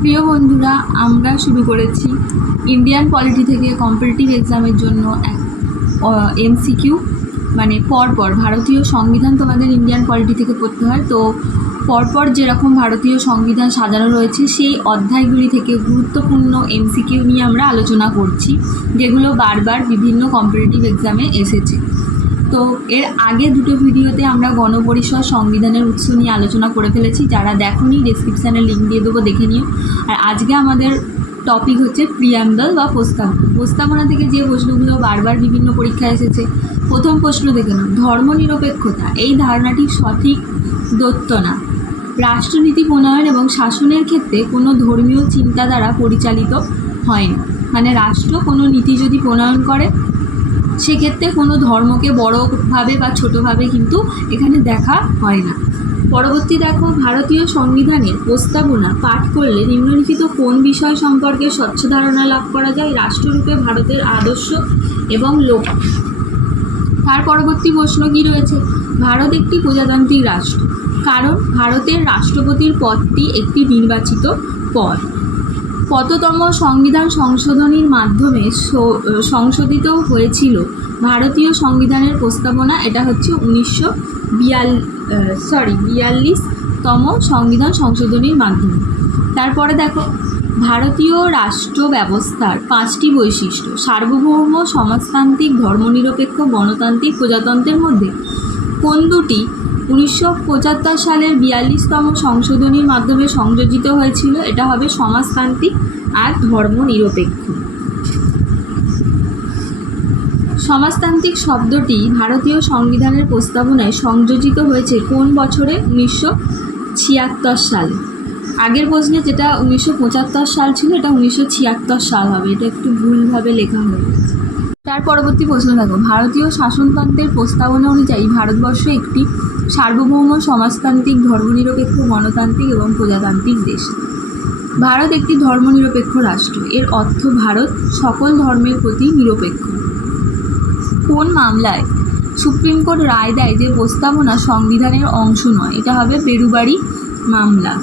প্রিয় বন্ধুরা, আমরা শুরু করেছি ইন্ডিয়ান পলিটি থেকে কম্পিটিটিভ এক্সামের জন্য এক এমসিকিউ, মানে পরপর ভারতীয় সংবিধান তোমাদের ইন্ডিয়ান পলিটি থেকে পড়তে হয়। তো পরপর যেরকম ভারতীয় সংবিধান সাজানো রয়েছে সেই অধ্যায়গুলি থেকে গুরুত্বপূর্ণ এমসিকিউ নিয়ে আমরা আলোচনা করছি, যেগুলো বারবার বিভিন্ন কম্পিটিটিভ এক্সামে এসেছে। তো এর আগে দুটো ভিডিওতে আমরা গণপরিষদ সংবিধানের উৎস নিয়ে আলোচনা করে ফেলেছি। যারা দেখোনি ডেসক্রিপশানে লিঙ্ক দিয়ে দেবো, দেখে নিও। আর আজকে আমাদের টপিক হচ্ছে প্রিয়াম্বল বা প্রস্তাবনা থেকে যে প্রশ্নগুলো বারবার বিভিন্ন পরীক্ষায় এসেছে। প্রথম প্রশ্ন দেখে নাও, ধর্মনিরপেক্ষতা এই ধারণাটি সঠিক দত্ত না। রাষ্ট্রনীতি প্রণয়ন এবং শাসনের ক্ষেত্রে কোনো ধর্মীয় চিন্তা দ্বারা পরিচালিত হয় না। মানে রাষ্ট্র কোনো নীতি যদি প্রণয়ন করে, সেক্ষেত্রে কোনো ধর্মকে বড়োভাবে বা ছোটোভাবে কিন্তু এখানে দেখা হয় না। পরবর্তী দেখো, ভারতীয় সংবিধানের প্রস্তাবনা পাঠ করলে নিম্নলিখিত কোন বিষয় সম্পর্কে স্বচ্ছ ধারণা লাভ করা যায়? রাষ্ট্ররূপে ভারতের আদর্শ এবং লক্ষ্য। তার পরবর্তী প্রশ্ন কী রয়েছে? ভারত একটি প্রজাতান্ত্রিক রাষ্ট্র, কারণ ভারতের রাষ্ট্রপতির পদটি একটি নির্বাচিত পদ। কততম সংবিধান সংশোধনীর মাধ্যমে সংশোধিত হয়েছিল ভারতীয় সংবিধানের প্রস্তাবনা? এটা হচ্ছে 1942তম সংবিধান সংশোধনীর মাধ্যমে। তারপরে দেখো, ভারতীয় রাষ্ট্র ব্যবস্থার 5টি বৈশিষ্ট্য। সার্বভৌম, সমাজতান্ত্রিক, ধর্মনিরপেক্ষ, গণতান্ত্রিক, প্রজাতন্ত্রের মধ্যে কোন দুটি 1975 সালের 42তম সংশোধনীর মাধ্যমে সংযোজিত হয়েছিল? এটা হবে সমাজতান্ত্রিক আর ধর্মনিরপেক্ষ। সমাজতান্ত্রিক শব্দটি ভারতীয় সংবিধানের প্রস্তাবনায় সংযোজিত হয়েছে কোন বছরে? 1976 সালে। আগের প্রশ্নে যেটা 1975 সাল ছিল, এটা 1976 সাল হবে। এটা একটু ভুলভাবে লেখা হয়ে গেছে। তার পরবর্তী প্রশ্ন দেখো, ভারতীয় শাসনতন্ত্রের প্রস্তাবনা অনুযায়ী ভারতবর্ষ একটি সার্বভৌম, সমাজতান্ত্রিক, ধর্মনিরপেক্ষ, গণতান্ত্রিক এবং প্রজাতান্ত্রিক দেশ। ভারত একটি ধর্মনিরপেক্ষ রাষ্ট্র। এর অর্থ ভারত সকল ধর্মের প্রতি নিরপেক্ষ। কোন মামলায় সুপ্রিম কোর্ট রায় দেয় যে প্রস্তাবনা সংবিধানের অংশ নয়? এটা হবে বেরুবাড়ি মামলা।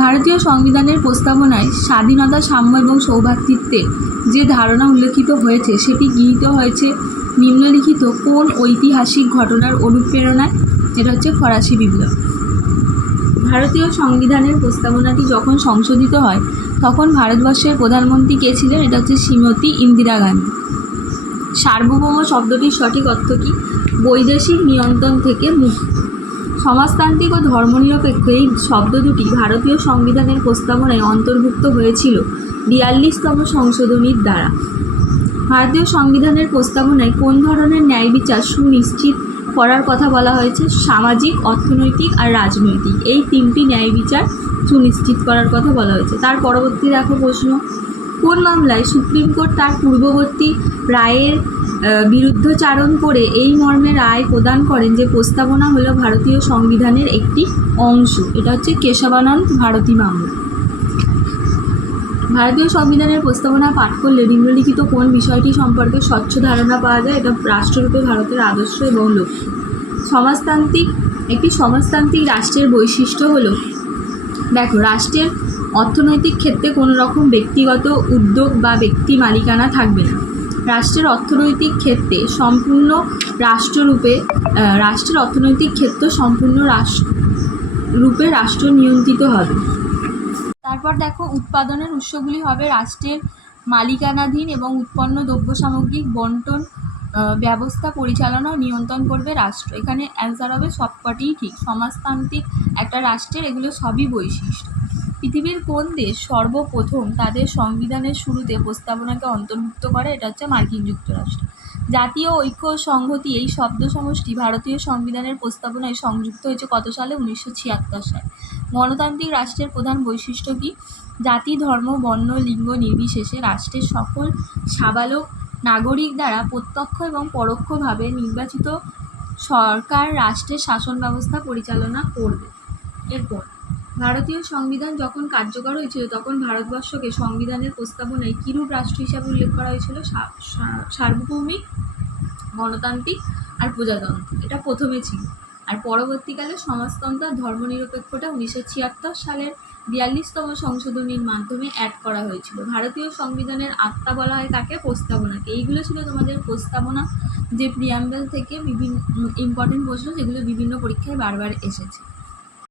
ভারতীয় সংবিধানের প্রস্তাবনায় স্বাধীনতা, সাম্য এবং সৌভ্রাতৃত্বের যে ধারণা উল্লেখিত হয়েছে সেটি গৃহীত হয়েছে নিম্নলিখিত কোন ঐতিহাসিক ঘটনার অনুপ্রেরণায়? এটা হচ্ছে ফরাসি বিপ্লব। ভারতীয় সংবিধানের প্রস্তাবনাটি যখন সংশোধিত হয় তখন ভারতবর্ষের প্রধানমন্ত্রী কে ছিলেন? এটা হচ্ছে শ্রীমতী ইন্দিরা গান্ধী। সার্বভৌম শব্দটির সঠিক অর্থ কী? বৈদেশিক নিয়ন্ত্রণ থেকে মুক্ত। সমাজতান্ত্রিক ও ধর্মনিরপেক্ষ এই শব্দ দুটি ভারতীয় সংবিধানের প্রস্তাবনায় অন্তর্ভুক্ত হয়েছিল 42তম সংশোধনীর দ্বারা। ভারতীয় সংবিধানের প্রস্তাবনায় কোন ধরনের ন্যায় বিচার সুনিশ্চিত করার কথা বলা হয়েছে? সামাজিক, অর্থনৈতিক আর রাজনৈতিক, এই 3টি ন্যায় বিচার সুনিশ্চিত করার কথা বলা হয়েছে। তার পরবর্তী দেখো প্রশ্ন, কোন মামলায় সুপ্রিম কোর্ট তার পূর্ববর্তী রায়ের বিরুদ্ধচারণ করে এই মর্মে রায় প্রদান করেন যে প্রস্তাবনা হলো ভারতীয় সংবিধানের একটি অংশ? এটা হচ্ছে কেশবানন্দ ভারতী মামলা। ভারতীয় সংবিধানের প্রস্তাবনা পাঠ করলে নিম্নলিখিত কোন বিষয়টি সম্পর্কে স্বচ্ছ ধারণা পাওয়া যায়? এটা রাষ্ট্ররূপে ভারতের আদর্শ এবং লক্ষ্য। একটি সমাজতান্ত্রিক রাষ্ট্রের বৈশিষ্ট্য হলো, দেখো, রাষ্ট্রের অর্থনৈতিক ক্ষেত্রে কোনো রকম ব্যক্তিগত উদ্যোগ বা ব্যক্তি মালিকানা থাকবে না। রাষ্ট্রের অর্থনৈতিক ক্ষেত্রে সম্পূর্ণ রাষ্ট্ররূপে রাষ্ট্র নিয়ন্ত্রিত হবে। তারপর দেখো, উৎপাদনের উৎসগুলি হবে রাষ্ট্রের মালিকানাধীন এবং উৎপন্ন দ্রব্য সামগ্রিক বন্টন ব্যবস্থা পরিচালনা ও নিয়ন্ত্রণ করবে রাষ্ট্র। এখানে অ্যান্সার হবে সবকটিই ঠিক। সমাজতান্ত্রিক একটা রাষ্ট্রের এগুলো সবই বৈশিষ্ট্য। পৃথিবীর কোন দেশ সর্বপ্রথম তাদের সংবিধানের শুরুতে প্রস্তাবনাকে অন্তর্ভুক্ত করে? এটা হচ্ছে মার্কিন যুক্তরাষ্ট্র। জাতীয় ঐক্য ও সংহতি এই শব্দ সমষ্টি ভারতীয় সংবিধানের প্রস্তাবনায় সংযুক্ত হয়েছে কত সালে? 1976 সালে। গণতান্ত্রিক রাষ্ট্রের প্রধান বৈশিষ্ট্য কী? জাতি, ধর্ম, বর্ণ, লিঙ্গ নির্বিশেষে রাষ্ট্রের সকল সাবালক নাগরিক দ্বারা প্রত্যক্ষ এবং পরোক্ষভাবে নির্বাচিত সরকার রাষ্ট্রের শাসন ব্যবস্থা পরিচালনা করবে। এরপর ভারতীয় সংবিধান যখন কার্যকর হয়েছিল তখন ভারতবর্ষকে সংবিধানের প্রস্তাবনায় কিরূপ রাষ্ট্র হিসাবে উল্লেখ করা হয়েছিল? সার্বভৌমিক, গণতান্ত্রিক আর প্রজাতন্ত্র, এটা প্রথমে ছিল। আর পরবর্তীকালে সমাজতন্ত্র আর ধর্মনিরপেক্ষতা 1976 সালের 42তম সংশোধনীর মাধ্যমে অ্যাড করা হয়েছিল। ভারতীয় সংবিধানের আত্মা বলা হয় কাকে? প্রস্তাবনাকে। এইগুলো ছিল তোমাদের প্রস্তাবনা, যে প্রিয়াম্বল থেকে বিভিন্ন ইম্পর্টেন্ট প্রশ্ন, যেগুলো বিভিন্ন পরীক্ষায় বারবার এসেছে।